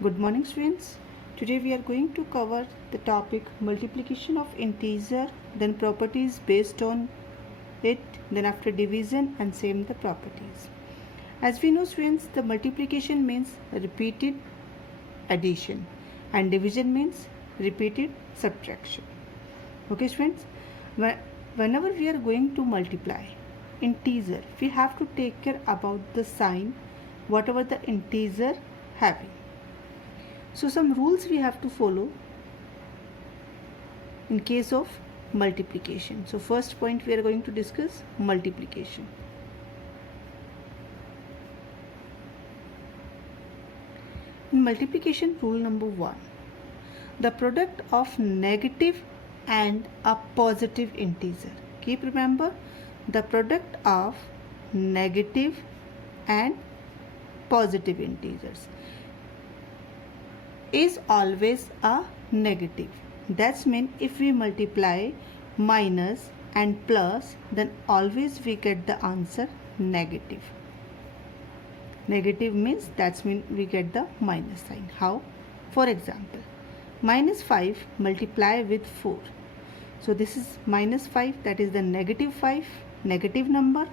Good morning, students. Today we are going to cover the topic multiplication of integer, then properties based on it, then after division and same the properties. As we know, students, the multiplication means repeated addition and division means repeated subtraction. Okay, students, whenever we are going to multiply integer, we have to take care about the sign whatever the integer having. So some rules we have to follow in case of multiplication. So first point we are going to discuss multiplication. In multiplication, rule number 1, the product of negative and a positive integer. Keep remember, the product of negative and positive integers is always a negative. That's mean if we multiply minus and plus, then always we get the answer negative. Negative means that's mean we get the minus sign. How? For example, minus 5 multiply with 4. So this is minus 5, that is the negative 5, negative number,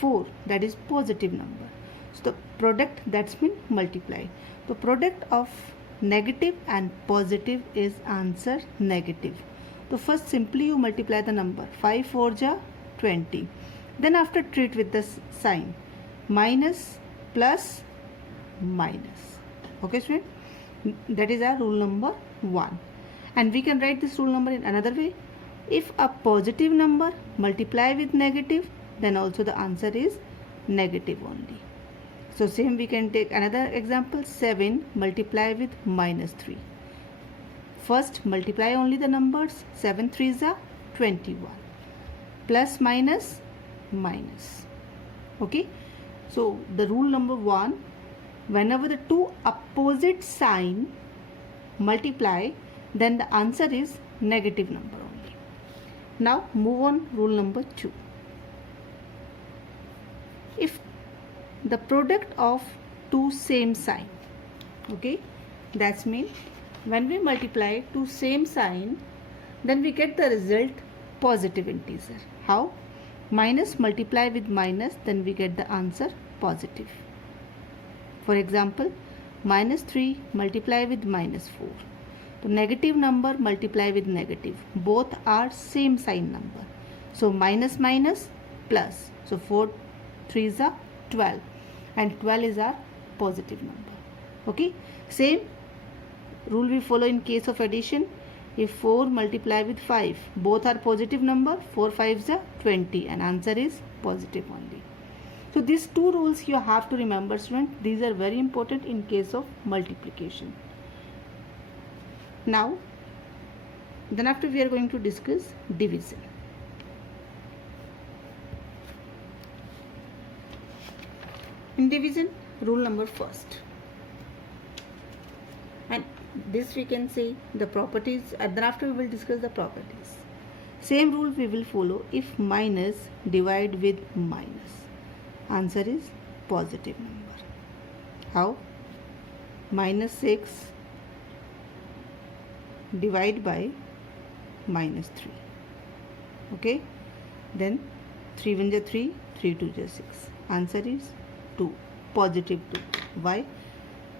4, that is positive number. So the product, that's mean multiply. The product of negative and positive is answer negative. So first simply you multiply the number. 5 4 ja 20. Then after treat with the sign minus plus minus. Okay, student? That is our rule number 1. And we can write this rule number in another way. If a positive number multiply with negative, then also the answer is negative only. So same we can take another example. 7 multiply with minus 3. First multiply only the numbers. 7 3s are 21. Plus minus minus. Okay. So the rule number 1, whenever the two opposite sign multiply, then the answer is negative number only. Now move on rule number 2. If the product of two same sign, okay, that's mean when we multiply two same sign, then we get the result positive integer. How? Minus multiply with minus, then we get the answer positive. For example, minus 3 multiply with minus 4. So negative number multiply with negative, both are same sign number. So minus minus plus, so 4 3s are 12 and 12 is our positive number. Okay, same rule we follow in case of addition. If 4 multiply with 5, both are positive number, 4 5s are 20 and answer is positive only. So these two rules you have to remember, student. These are very important in case of multiplication. Now then after we are going to discuss division. In division, rule number first, and this we can say the properties, and then after we will discuss the properties. Same rule we will follow. If minus divide with minus, answer is positive number. How? Minus 6 divide by minus 3. Okay, then 3 1 ja 3, 3 2 ja 6. Answer is 2, positive 2. Why?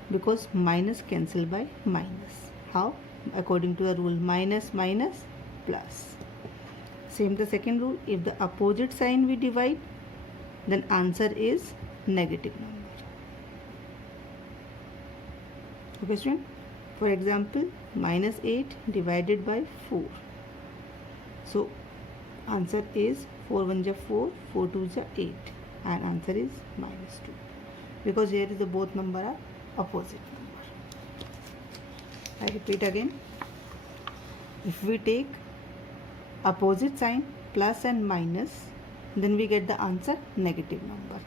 Because minus cancel by minus. How? According to the rule minus minus plus. Same the second rule. If the opposite sign we divide, then answer is negative number. Okay, student? For example, minus 8 divided by 4. So answer is 4 1 ja 4, 4 2 ja 8. And answer is minus 2, because here is the both number are opposite number. I repeat again, if we take opposite sign plus and minus, then we get the answer negative number.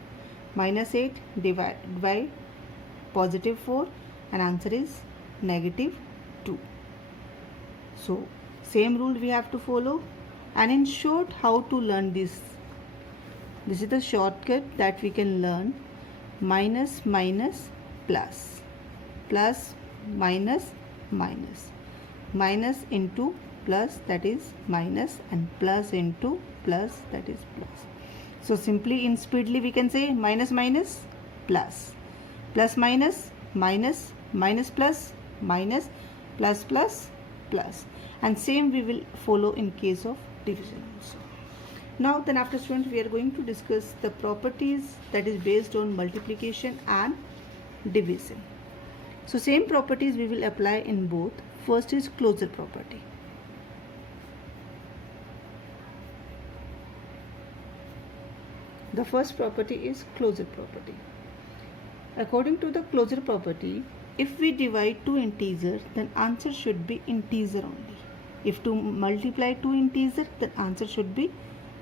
Minus 8 divided by positive 4 and answer is negative 2. So same rule we have to follow. And in short, how to learn this? This is the shortcut that we can learn. Minus minus plus. plus minus minus, minus into plus, that is minus, and plus into plus, that is plus. So simply in speedily we can say minus minus plus, plus minus minus, minus plus minus, plus plus plus, and same we will follow in case of division also. Now then after students we are going to discuss the properties that is based on multiplication and division. So same properties we will apply in both. First is closure property. The first property is closure property. According to the closure property, if we divide two integers, then answer should be integer only. If to multiply two integers, then answer should be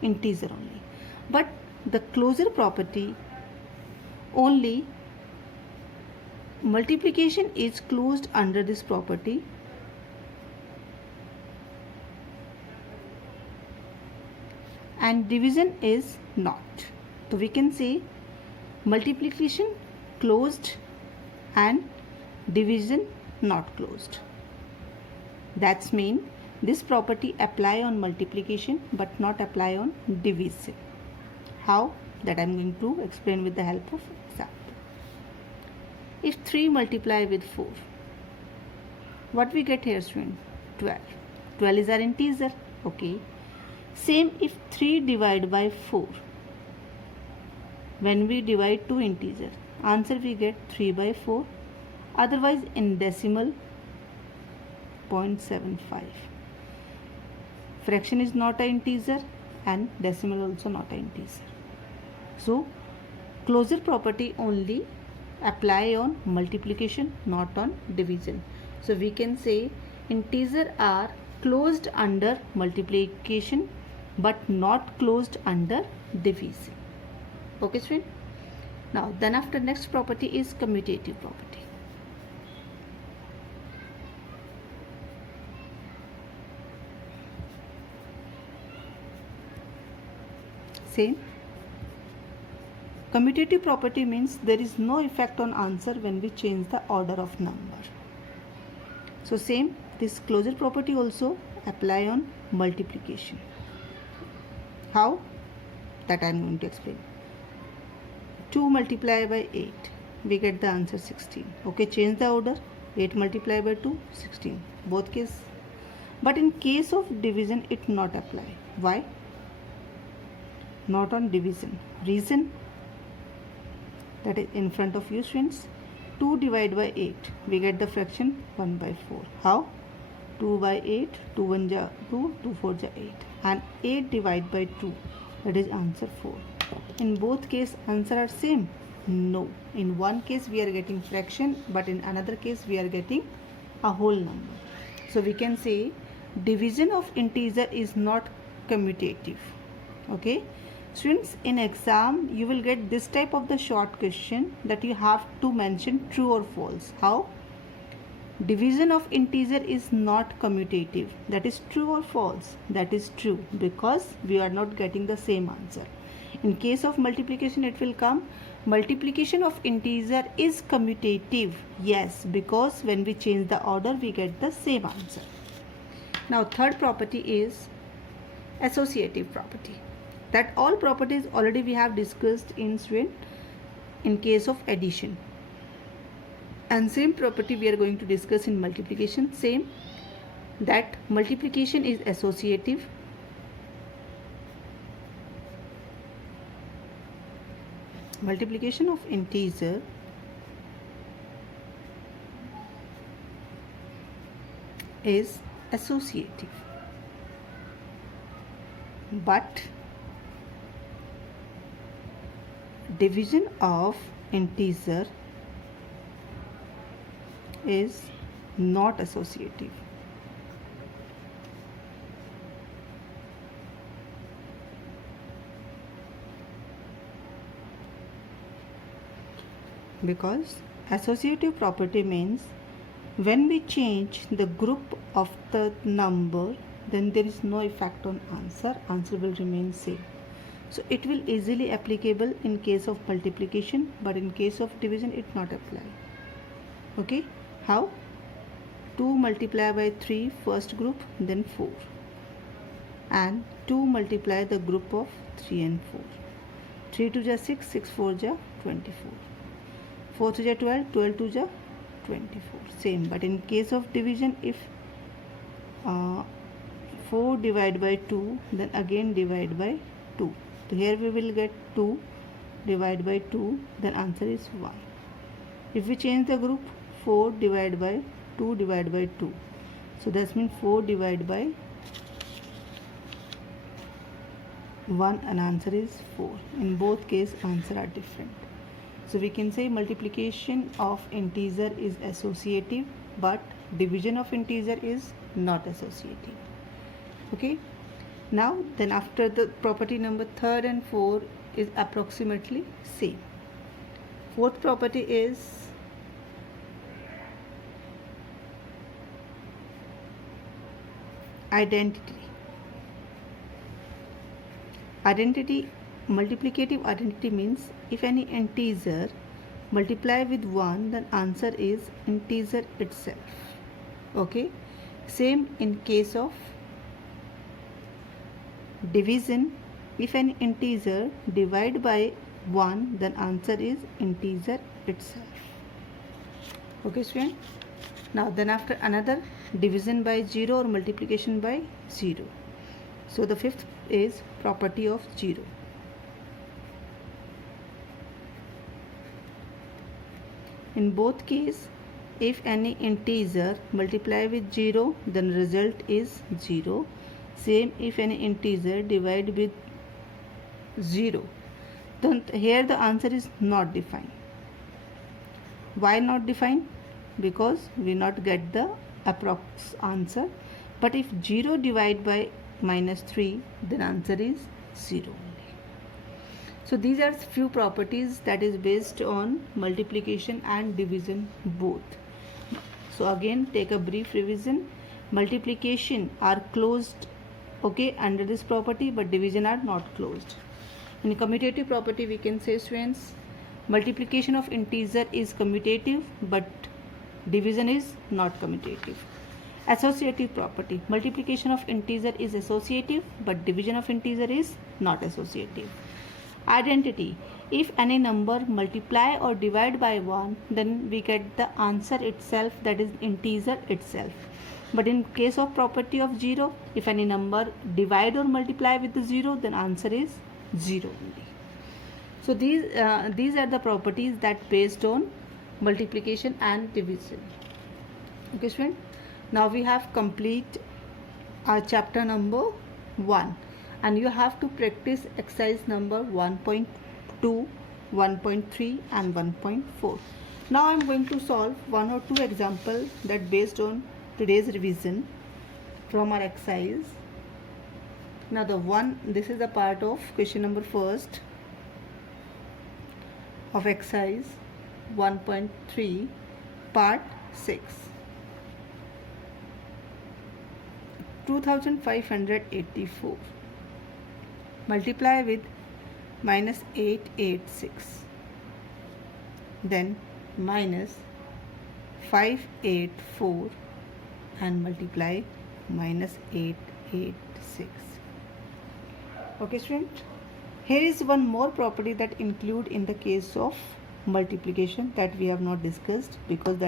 integer only. But the closure property, only multiplication is closed under this property, and division is not. So we can say multiplication closed and division not closed. That's mean this property apply on multiplication but not apply on division. How? That I am going to explain with the help of example. If 3 multiply with 4, what we get here, student? 12. 12 is our integer. Okay. Same if 3 divide by 4. When we divide two integers, answer we get 3 by 4. Otherwise in decimal 0.75. Fraction is not an integer and decimal also not an integer. So closure property only apply on multiplication, not on division. So we can say integer are closed under multiplication but not closed under division. Okay, student? Now then after next property is commutative property. Same. Commutative property means there is no effect on answer when we change the order of number. So same, this closure property also apply on multiplication. How? That I am going to explain. 2 multiplied by 8, we get the answer 16. Okay, change the order. 8 multiplied by 2, 16. Both case. But in case of division, it not apply. Why? Not on division. Reason? That is in front of you, students. 2 divided by 8, we get the fraction 1 by 4. How? 2 by 8, 2 1 ja 2, 2 4 ja 8. And 8 divided by 2, that is answer 4. In both case answer are same? No. In one case we are getting fraction, but in another case we are getting a whole number. So we can say division of integer is not commutative. Okay. Students, in exam you will get this type of the short question that you have to mention true or false. How? Division of integer is not commutative. That is true or false? That is true, because we are not getting the same answer. In case of multiplication it will come multiplication of integer is commutative. Yes, because when we change the order we get the same answer. Now third property is associative property. That all properties already we have discussed in case of addition. And same property we are going to discuss in multiplication. Same, that multiplication is associative. Multiplication of integer is associative, but division of integer is not associative. Because associative property means when we change the group of the number, then there is no effect on answer. Answer will remain same. So it will easily applicable in case of multiplication, but in case of division it not apply. Okay. How? 2 multiply by 3 first group, then 4, and 2 multiply the group of 3 and 4. 3 2 ja 6, 6 4 ja 24, 4 2 ja 12, 12 2 ja 24. Same, but in case of division, if 4 divided by 2, then again divide by 2. So here we will get 2 divided by 2, then answer is 1. If we change the group, 4 divided by 2 divided by 2, so that means 4 divided by 1 and answer is 4. In both case answer are different. So we can say multiplication of integer is associative, but division of integer is not associative. Okay. Now then after the property number 3rd and 4 is approximately same. Fourth property is identity. Identity, multiplicative identity means if any integer multiply with 1, then answer is integer itself. Okay. Same in case of division, if an integer divide by 1, then answer is integer itself. Okay student. Now then after another division by 0 or multiplication by 0. So the fifth is property of 0. In both case, if any integer multiply with 0, then result is 0. Same if any integer divide with 0, then here the answer is not defined. Why not defined? Because we not get the approx answer. But if 0 divide by -3, then answer is 0 only. So these are few properties that is based on multiplication and division both. So again take a brief revision. Multiplication are closed, okay, under this property, but division are not closed. In commutative property we can say students, multiplication of integer is commutative, but division is not commutative. Associative property, multiplication of integer is associative, but division of integer is not associative. Identity, if any number multiply or divide by 1, then we get the answer itself, that is integer itself. But in case of property of 0, if any number divide or multiply with the 0, then answer is 0 only. So these are the properties that based on multiplication and division. Okay student. Now we have complete our chapter number 1, and you have to practice exercise number 1.2, 1.3 and 1.4. Now I am going to solve 1 or 2 examples that based on today's revision from our exercise. Now this is the part of question number 1st of exercise 1.3 part 6. 2584 multiply with -886, then -584 and multiply -886. Okay student, here is one more property that include in the case of multiplication that we have not discussed, because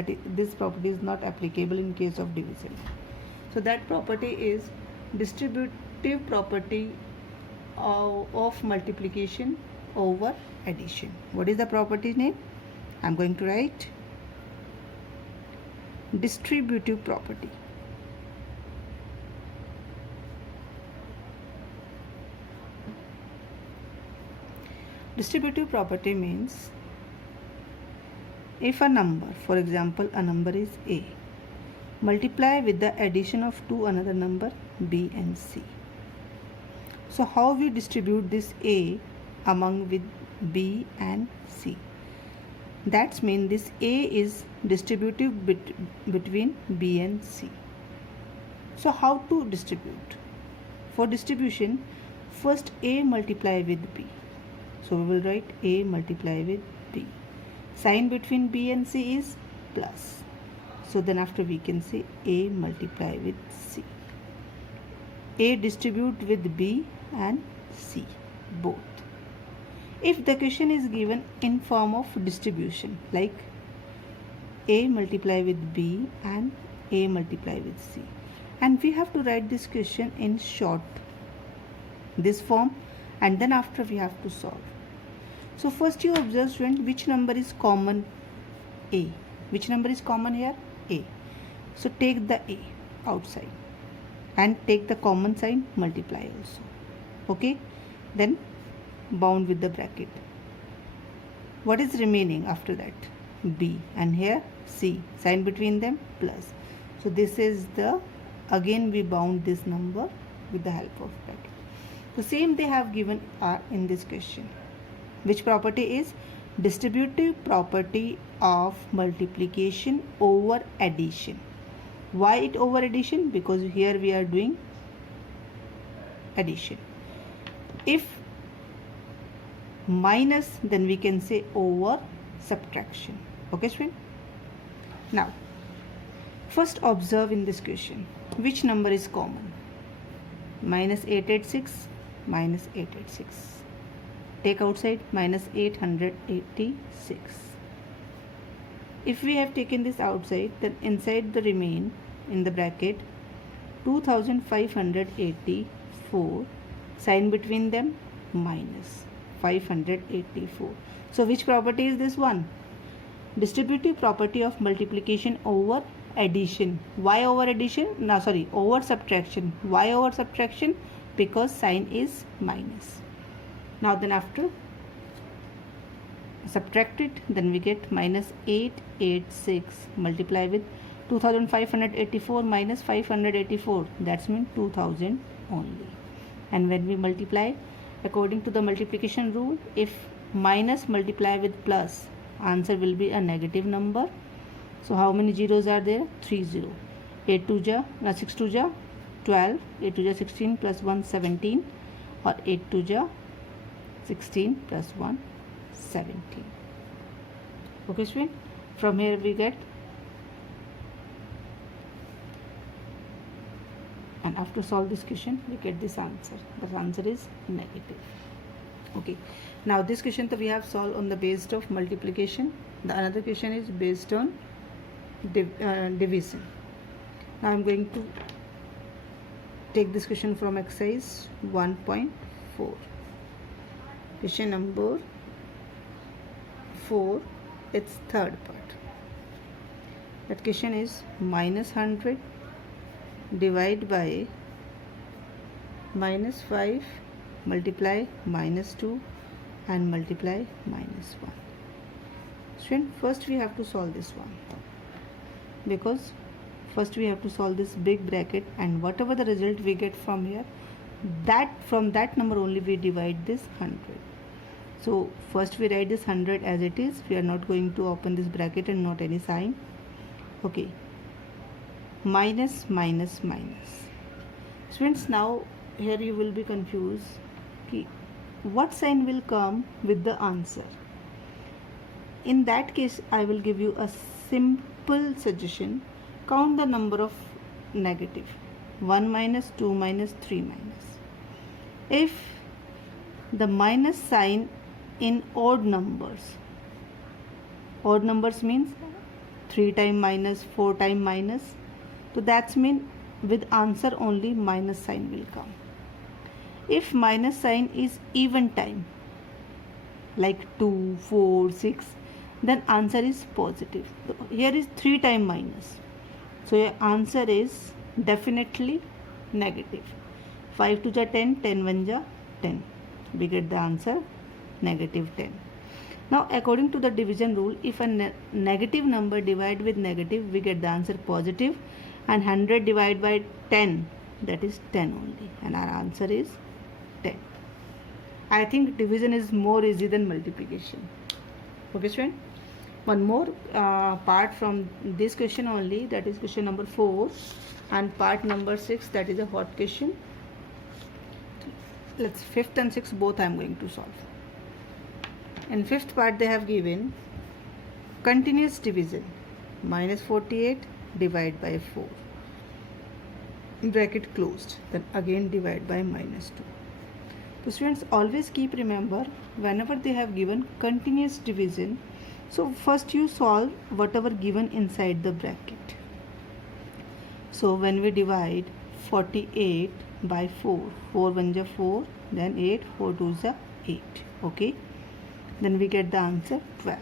this property is not applicable in case of division. So that property is distributive property of multiplication over addition. What is the property name? I am going to write distributive property. Distributive property means if a number, for example a number is a, multiply with the addition of two another number b and c. So how we distribute this a among with b and c? That means this a is distributive between b and c. So how to distribute? For distribution, first a multiply with b. So we will write a multiply with b. Sign between b and c is plus. So then after we can say A multiply with C. A distribute with B and C both. If the question is given in form of distribution, like A multiply with B and A multiply with C, and we have to write this question in short this form, and then after we have to solve. So first you observe, student, which number is common? A. Which number is common here? A. So take the A outside and take the common sign, multiply also. Okay, then bound with the bracket. What is remaining after that? B, and here C, sign between them plus. So this is the, again we bound this number with the help of bracket. The same they have given in this question. Which property is distributive property of multiplication over addition. Why it over addition? Because here we are doing addition. If minus, then we can say over subtraction. Okay, student? Now, first observe in this question, which number is common? Minus 886, minus 886. Take outside minus 886. If we have taken this outside, then inside the remain in the bracket 2584, sign between them minus 584. So which property is this one? Distributive property of multiplication over addition. Why over addition? No, sorry, over subtraction. Why over subtraction? Because sign is minus. Now then after subtract it, then we get minus 886 multiply with 2584 minus 584, that's mean 2000 only. And when we multiply according to the multiplication rule, if minus multiply with plus, answer will be a negative number. So how many zeros are there? 3 0. 8 2 ja 6 2 ja 12, 8 2 ja 16 plus 1 17, or 8 2 ja 16 plus 1 17. Okay, student, from here we get, and after solve this question we get this answer. The answer is negative. Okay, now this question that we have solved on the basis of multiplication. The another question is based on division. Now I am going to take this question from exercise 1.4. Question number 4, its third part. That question is minus 100 divide by minus 5 multiply minus 2 and multiply minus 1. Student, first we have to solve this one, because first we have to solve this big bracket, and whatever the result we get from here, that from that number only we divide this 100. So first we write this 100 as it is. We are not going to open this bracket and not any sign. Okay, minus minus minus. Students, now here you will be confused. Okay, what sign will come with the answer? In that case, I will give you a simple suggestion. Count the number of negative. 1 minus, 2 minus, 3 minus. If the minus sign in odd numbers means 3 time minus, 4 time minus, so that's mean with answer only minus sign will come. If minus sign is even time like 2, 4, 6, then answer is positive. So here is 3 time minus, so your answer is definitely negative. 5 2 ja 10, 10 1 ja 10. We get the answer negative 10. Now according to the division rule, if a negative number divide with negative, we get the answer positive, and 100 divided by 10, that is 10 only, and our answer is 10. I think division is more easy than multiplication. Okay, student, one more part from this question only, that is question number 4, and part number 6, that is a hot question. Let's 5th and 6th both I am going to solve. In 5th part they have given continuous division, minus 48 divide by 4, bracket closed, then again divide by minus 2. So students, always keep remember, whenever they have given continuous division, so first you solve whatever given inside the bracket. So when we divide 48 by 4, 4 1 is 4, then 8, 4 2 is 8, okay, then we get the answer 12.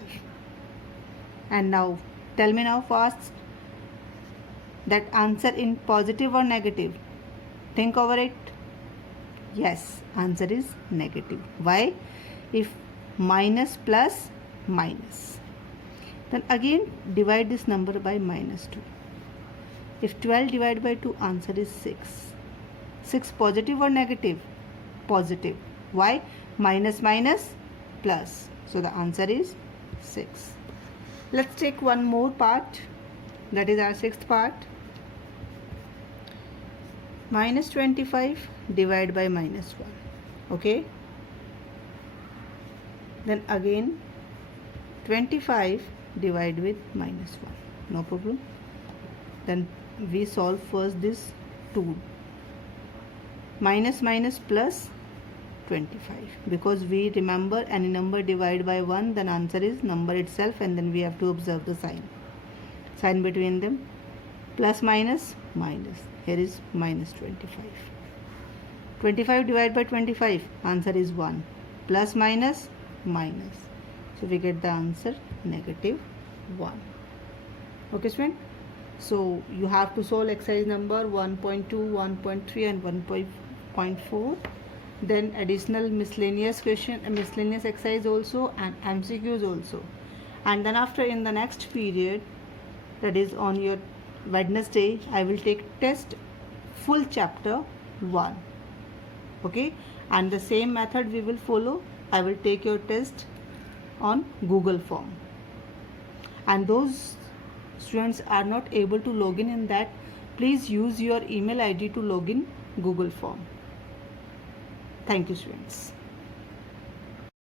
And now tell me now fast, that answer in positive or negative? Think over it. Yes, answer is negative. Why? If minus plus minus, then again divide this number by minus 2. If 12 divided by 2, answer is 6. 6 positive or negative? Positive. Why? Minus minus plus. So the answer is 6. Let's take one more part. That is our sixth part. Minus 25 divided by minus 1. Okay. Then again 25 divided with minus 1. No problem. Then we solve first this 2. Minus minus plus 25. Because we remember any number divided by 1, then answer is number itself, and then we have to observe the sign. Sign between them. Plus minus minus. Here is minus 25. 25 divided by 25. Answer is 1. Plus minus minus. So we get the answer negative 1. Okay, student. So you have to solve exercise number 1.2, 1.3 and 1.4. Then additional miscellaneous question, miscellaneous exercise also, and MCQs also. And then after, in the next period, that is on your Wednesday, I will take test full chapter 1. Okay, and the same method we will follow. I will take your test on Google form, and those students are not able to log in that, please use your email ID to log in Google form. Thank you, students.